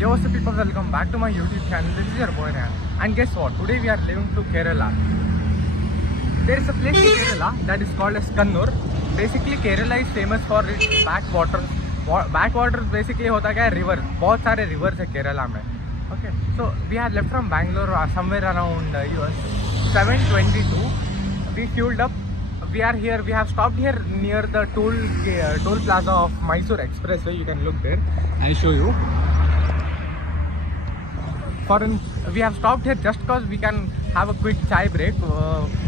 Yo, what's up people, welcome back to my YouTube channel. This is your boy Ryan. And guess what? Today we are living to Kerala. There is a place in Kerala that is called as Kannur. Basically Kerala is famous for its backwaters. Backwaters basically होता क्या है, rivers. बहुत सारे rivers है केरला में. Okay, so we had left from Bangalore somewhere around 7:22. We fueled up. We are here. We have stopped here near the toll plaza of Mysore Expressway. You can look there. I'll show you. We have stopped here just because we can have a quick chai break.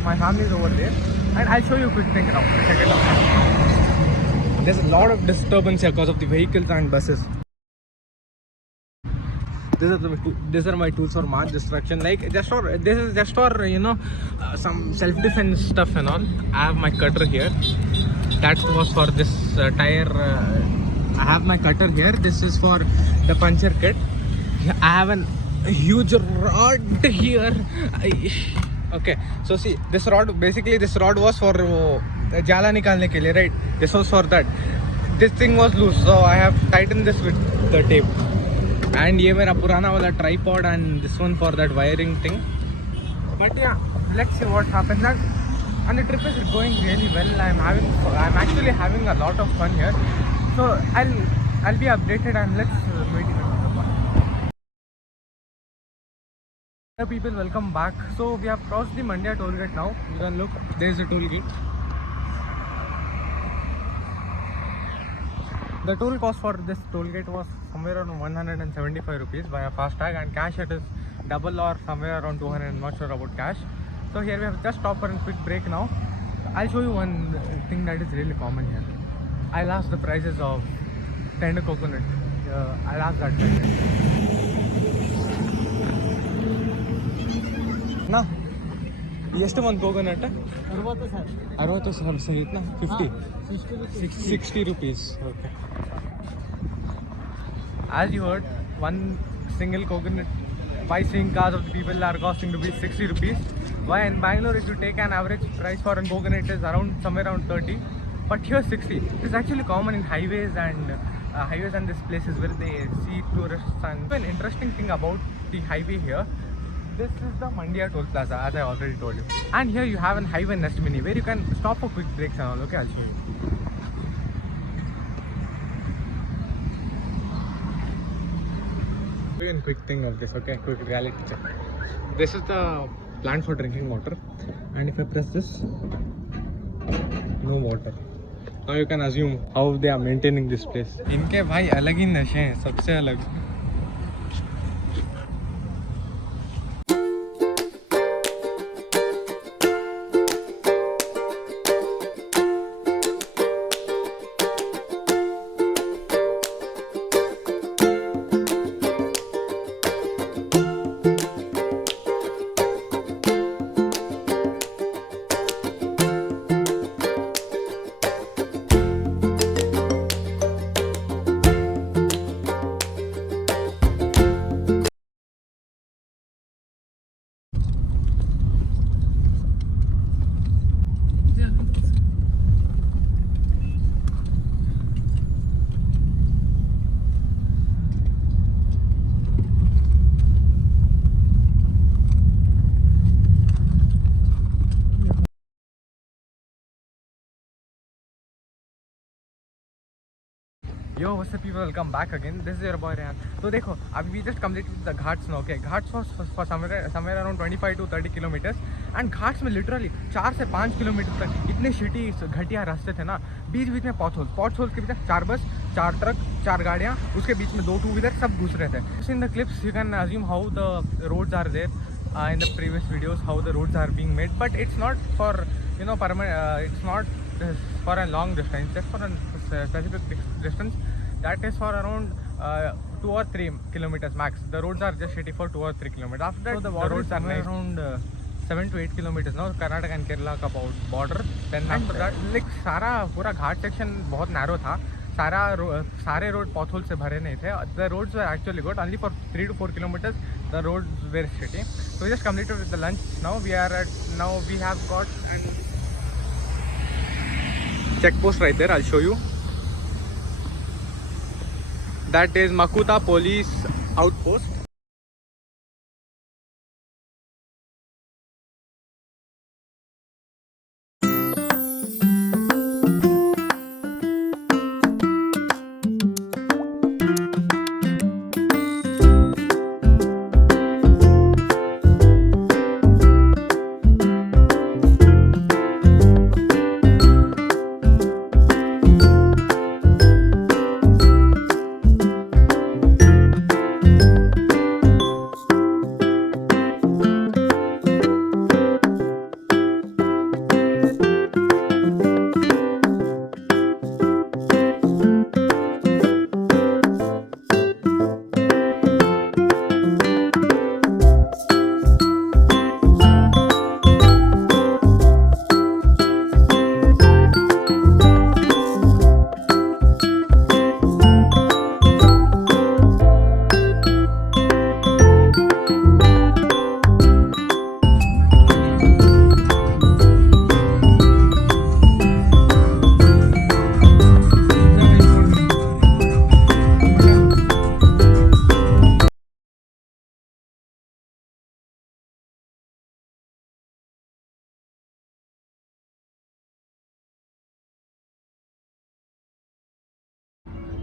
My family is over there, and I'll show you a quick thing now. Check it out. There's a lot of disturbance here because of the vehicles and buses. These are my tools for mass destruction. Like this is just for some self-defense stuff and all. I have my cutter here. That was for this tire. I have my cutter here. This is for the puncture kit. I have a huge rod here. Okay, so see, this rod was for jala nikalne ke liye, right? This was for that. This thing was loose, so I have tightened this with the tape. And ये मेरा पुराना वाला tripod and this one for that wiring thing. But yeah, let's see what happens. And the trip is going really well. I'm actually having a lot of fun here. So I'll be updated and let's meet in another part. Hello people, welcome back. So we have crossed the Mandya toll gate now. You can look, there is a toll gate. The toll cost for this toll gate was somewhere around 175 rupees via FASTag, and cash it is double or somewhere around 200. I'm not sure about cash. So here we have just stopped for a quick break now. I'll show you one thing that is really common here. I'll ask the prices of tender coconut. I'll ask that price. Na? ಎಷ್ಟು ಒಂದು coconut? 60 sir ಸರಿ ಇತ್ನಾ 60 rupees. Okay. As you heard, one single coconut by seeing cars of the people are costing to be 60 rupees. Why in Bangalore if you take an average price for a coconut is somewhere around 30, but here 60. It's actually common in highways and these places where they see tourists. And an interesting thing about the highway here, this is the Mandya toll plaza, as I already told you. And here you have an highway nest mini where you can stop for quick breaks and all. Okay, I'll show you. One quick thing of this, okay, quick reality check. This is the plant for drinking water, and if I press this, no water. Now you can assume how they are maintaining this place. इनके भाई अलग ही नशे हैं, सबसे अलग. Yo, what's up people, welcome back again. This is your boy Ryan. So देखो, अभी we just completed the ghats now. Okay, ghats was for somewhere around 25 to 30 kilometers. And Ghats में literally 4 से 5 किलोमीटर तक इतने शिटी घटिया रास्ते थे ना. बीच में पॉट्स के बीच 4 बस, 4 ट्रक, 4 गाड़ियाँ, उसके बीच में 2 2-व्हीलर सब घुस रहे थे. In the clips you can assume how the roads are there. In the previous videos how the roads are being made, but it's not for permanent. It's not for a long distance, just for a specific distance. That is for around 2 or 3 kilometers max. The roads are just shitty for 2 or 3 kilometers. After that, the roads are nice. Around 7 to 8 kilometers now. Karnataka and Kerala का border. Then after that, like सारा पूरा घाट section बहुत narrow था. सारे road pothole से भरे नहीं थे. The roads were actually good. Only for 3 to 4 kilometers, the roads were shitty. So we just completed with the lunch. Now we have got an check post right there. I'll show you. That is Makuta Police outpost.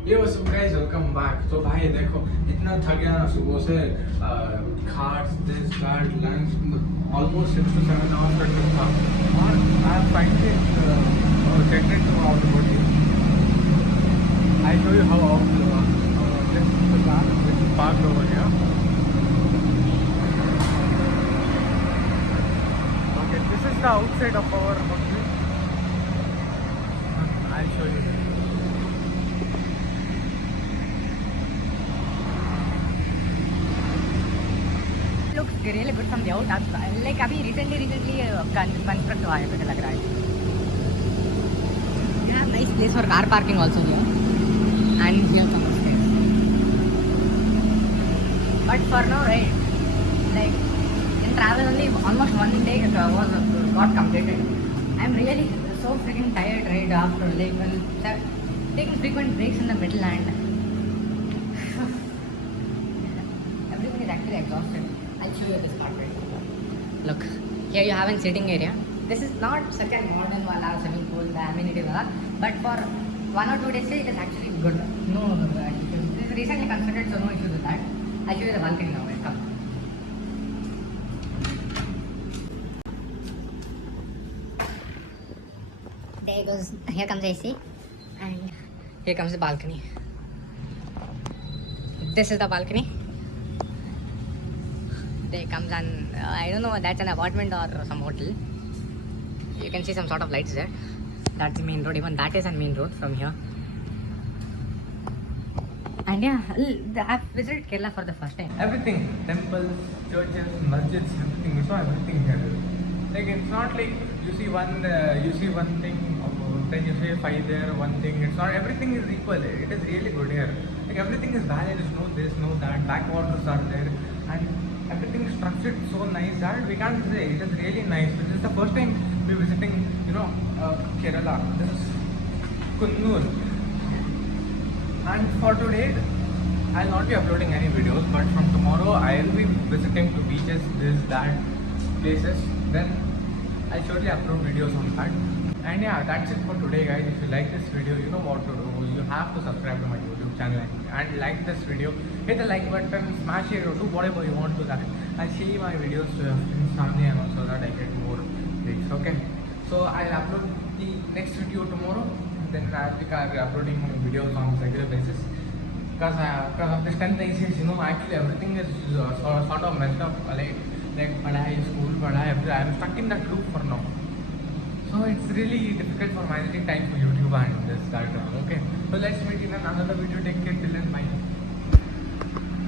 Yo, so guys, welcome back. So भाई देखो इतना थक गया ना सुबह से Ghats this that lunch almost 6 to 7 hours का trip था और I finally checked it out about it. I show you how this is the car which is parked over here. Okay, this is the outside of our hotel. I'll show you. Looks really good from the out. Like अभी recently construct हुआ है मुझे लग रहा है. Yeah, nice place for car parking also here. And here comes stairs. But for now, right? Like in travel only almost one day got completed. I'm really so freaking tired right after like when taking frequent breaks in the middle and everyone is actually exhausted. I'll show you this part right. Look, here you have a sitting area. This is not such a modern wala swimming pool, the amenity wala, but for 1 or 2 days it is actually good. No, this is recently constructed, so no issues with that. I'll show you the balcony now. Wait, come. There goes. Here comes AC, and here comes the balcony. This is the balcony. There comes an I don't know, that's an apartment or some hotel. You can see some sort of lights there. That's the main road. Even that is a main road from here. And yeah, I've visited Kerala for the first time. Everything, temples, churches, masjids, everything. We saw everything here. Like it's not like you see one thing, then you say five there, one thing. It's not. Everything is equal. It is really good here. Like everything is balanced. No this, no that. Backwaters are there, and everything is structured so nice that we can't say it is really nice. This is the first time we're visiting, Kerala. This is Kunnur. And for today, I'll not be uploading any videos, but from tomorrow I'll be visiting to beaches, this, that, places. Then I'll surely upload videos on that. And yeah, that's it for today, guys. If you like this video, you know what to do. You have to subscribe to my YouTube channel and like this video. Hit the like button, smash it, or do whatever you want to that. I'll share my videos to your friends, family, and also that I get more clicks. Okay. So I'll upload the next video tomorrow. Then I'll be uploading videos on a regular basis. Because of this 10th thesis, actually everything is sort of messed up. Like padhai, school, padhai, everything. I'm stuck in that loop for now. So it's really difficult for managing time for YouTube and this, that. Okay. So let's meet in another video. Take care till then. Bye.